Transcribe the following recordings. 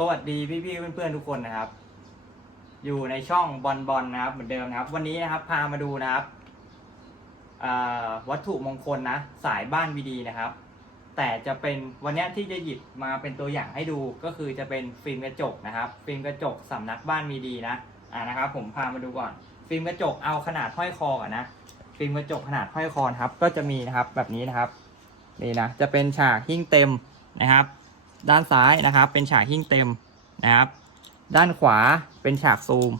สวัสดีพี่ๆเพื่อนๆทุกคนนะครับ อยู่ในช่องบอลบอลนะครับ เหมือนเดิมนะครับ วันนี้นะครับพามาดูนะครับวัตถุมงคลนะ สายบ้านวีดีนะครับ แต่จะเป็นวันนี้ที่จะหยิบมาเป็นตัวอย่างให้ดูก็คือจะเป็นฟิล์มกระจกนะครับ ฟิล์มกระจกสำนักบ้านมีดีนะอ่านะครับ ผมพามาดูก่อน ฟิล์มกระจกเอาขนาดห้อยคอก่อนนะฟิล์มกระจกขนาดห้อยคอครับ ก็จะมีนะครับแบบนี้นะครับนี่นะจะเป็นฉากหิ้งเต็มนะครับ ด้านซ้ายนะครับ เป็นฉากหิ้งเต็มนะครับ ด้านขวาเป็นฉากซูม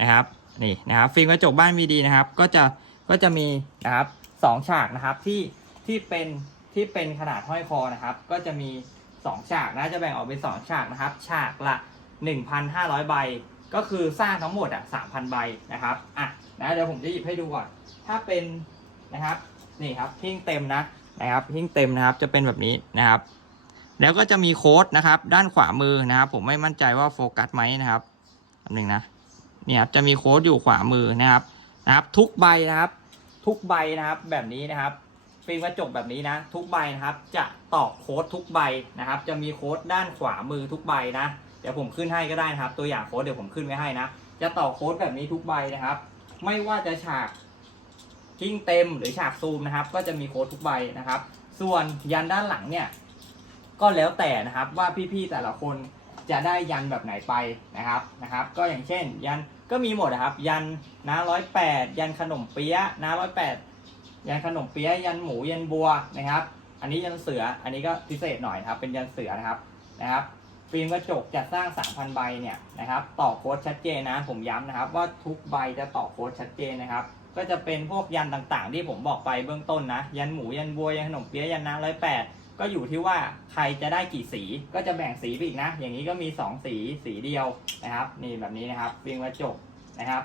นะครับนี่นะครับฟิล์มกระจกบ้านมีดีนะครับ ก็จะก็จะมีนะครับสองฉากนะครับที่ที่เป็นที่เป็นขนาดห้อยคอนะครับ ก็จะมีสองฉากนะจะแบ่งออกเป็นสองฉากนะครับ ฉากละ 1,500 ใบ ก็คือสร้างทั้งหมดอะ3,000 ใบนะครับอะนะเดี๋ยวผมจะหยิบให้ดูก่อนถ้าเป็นนะครับนี่ครับหิ้งเต็มนะนะครับหิ้งเต็มนะครับจะเป็นแบบนี้นะครับ แล้วก็จะมีโค้ดนะครับ ด้านขวามือนะครับ ผมไม่มั่นใจว่าโฟกัสไหมนะครับอันหนึ่งนะเนี่ยครับจะมีโค้ดอยู่ขวามือนะครับนะครับ ทุกใบนะครับ ทุกใบนะครับ แบบนี้นะครับฟิล์มกระจกแบบนี้นะ ทุกใบนะครับ จะตอกโค้ดทุกใบนะครับ จะมีโค้ดด้านขวามือทุกใบนะเดี๋ยวผมขึ้นให้ก็ได้นะครับ ตัวอย่างโค้ดเดี๋ยวผมขึ้นไว้ให้นะจะต่อโค้ดแบบนี้ทุกใบนะครับ ไม่ว่าจะฉากทิ้งเต็มหรือฉากซูมนะครับ ก็จะมีโค้ดทุกใบนะครับ ส่วนยันด้านหลังเนี่ย ก็แล้วแต่นะครับว่าพี่ๆแต่ละคนจะได้ยันแบบไหนไปนะครับนะครับ ก็อย่างเช่น ยันก็มีหมดนะครับ ยันน้าร้อยแปดยันขนมเปี๊ยะน้าร้อยแปดยันขนมเปี๊ยะยันหมูยันบัวนะครับ อันนี้ยันเสืออันนี้ก็พิเศษหน่อยครับ เป็นยันเสือนะครับนะครับฟิล์มกระจกจะสร้าง 3,000 ใบเนี่ยนะครับต่อโค้ดชัดเจนนะผมย้ำนะครับ ว่าทุกใบจะต่อโค้ดชัดเจนนะครับ ก็จะเป็นพวกยันต่างๆ ที่ผมบอกไปเบื้องต้นนะ ยันหมูยันบัวยันขนมเปี๊ยะยันน้ำร้อยแปด ก็อยู่ที่ว่าใครจะได้กี่สีก็จะแบ่งสีไปอีกนะ อย่างนี้ก็มี 2 สีสีเดียวนะครับ นี่แบบนี้นะครับฟิล์มกระจกนะครับ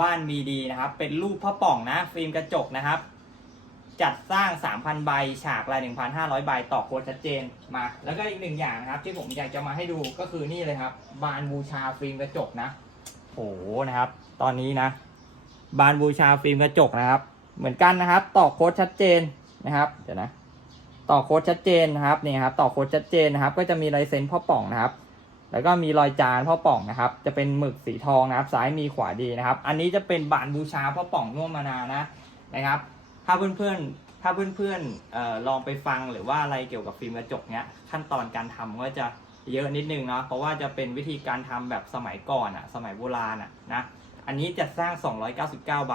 บ้านมีดีนะครับ เป็นรูปพ่อป่องนะฟิล์มกระจกนะครับ จัดสร้าง 3,000 ใบ ฉากละ1,500 ใบต่อโค้ดชัดเจนมา แล้วก็อีกหนึ่งอย่างนะครับ ที่ผมอยากจะมาให้ดูก็คือนี่เลยครับ บานบูชาฟิล์มกระจกนะโหนะครับ ตอนนี้นะ บานบูชาฟิล์มกระจกนะครับ เหมือนกันนะครับต่อโค้ดชัดเจนนะครับเดี๋ยวนะ ต่อโค้ดชัดเจนนะครับนี่ครับต่อโค้ดชัดเจนนะครับ ก็จะมีลายเซ็นพ่อป่องนะครับ แล้วก็มีรอยจานพ่อป่องนะครับ จะเป็นหมึกสีทองนะครับ ซ้ายมีขวาดีนะครับ อันนี้จะเป็นบานบูชาพ่อป่องน่วมมานานะนะครับ ถ้าเพื่อนๆถ้าเพื่อนๆเอ่อลองไปฟังหรือว่าอะไรเกี่ยวกับฟิล์มกระจกเนี้ยขั้นตอนการทำก็จะเยอะนิดนึงเนาะเพราะว่าจะเป็นวิธีการทำแบบสมัยก่อนอะสมัยโบราณอะนะอันนี้จะสร้าง 299 ใบ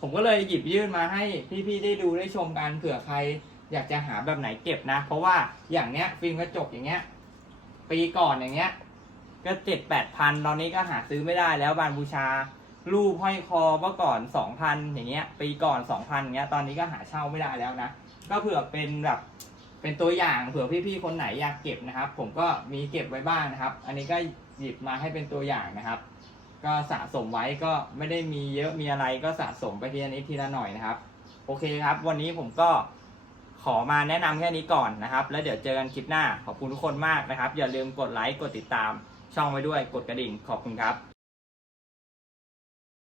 ผมก็เลยหยิบยื่นมาให้พี่ๆได้ดูได้ชมกันเผื่อใคร อยากจะหาแบบไหนเก็บนะ เพราะว่าอย่างเนี้ยฟิล์มกระจกอย่างเงี้ย ปีก่อนอย่างเงี้ย ก็เจ็ดแปดพันตอนนี้ก็หาซื้อไม่ได้แล้วบานบูชา รูปห้อยคอเมื่อก่อนสองพันอย่างเงี้ย ปีก่อนสองพันเงี้ย ตอนนี้ก็หาเช่าไม่ได้แล้วนะ ก็เผื่อเป็นแบบเป็นตัวอย่างเผื่อพี่ๆคนไหนอยากเก็บนะครับ ผมก็มีเก็บไว้บ้างนะครับ อันนี้ก็หยิบมาให้เป็นตัวอย่างนะครับ ก็สะสมไว้ก็ไม่ได้มีเยอะมีอะไรก็สะสมไปทีละนิดทีละหน่อยนะครับ โอเคครับ วันนี้ผมก็ ขอมาแนะนำแค่นี้ก่อนนะครับ แล้วเดี๋ยวเจอกันคลิปหน้าขอบคุณทุกคนมากนะครับ อย่าลืมกดไลค์กดติดตามช่องไว้ด้วยกดกระดิ่งขอบคุณครับ